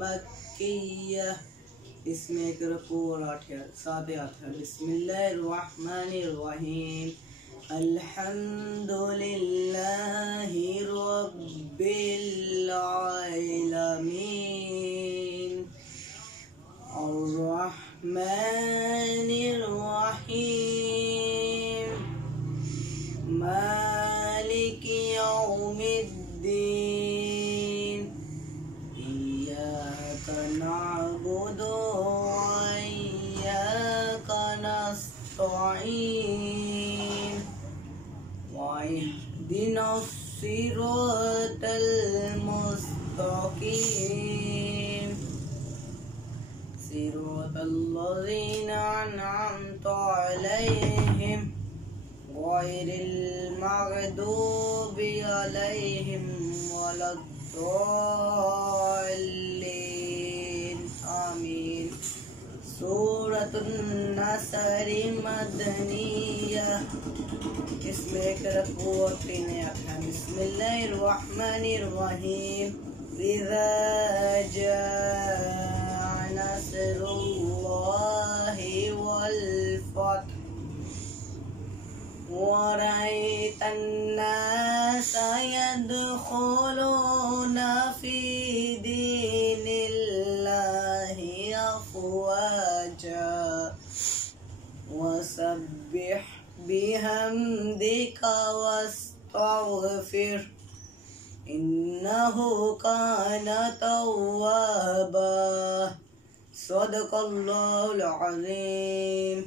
مكية. इसमें एक रुकू और 7 आयत है। बिस्मिल्लाहिर्रहमानिर्रहीम। अल्हम्दुलिल्लाहि रब्बिल आलमीन अर्रहमानिर्रहीम मालिकि यौमिद्दीन इय्याका नअबुदु व इय्याका नस्तईन वाहदिनास सिरातल मुस्तकीम सिरातल लज़ीना अनअमता अलैहिम गैरिल मग़दूबि अलैहिम वलद्दॉल्लीन आमीन। सूरतुन नसर मदनिया। इसमें एक रुकू और 3 आयत है। बिस्मिल्लाहिर्रहमानिर्रहीम। इज़ा जाअ नस्रुल्लाहि वल फ़त्ह ورأيت الناس يدخلون في دين الله أفواجا وسبح بحمدك واستغفر إنه كان توابا صدق الله العظيم।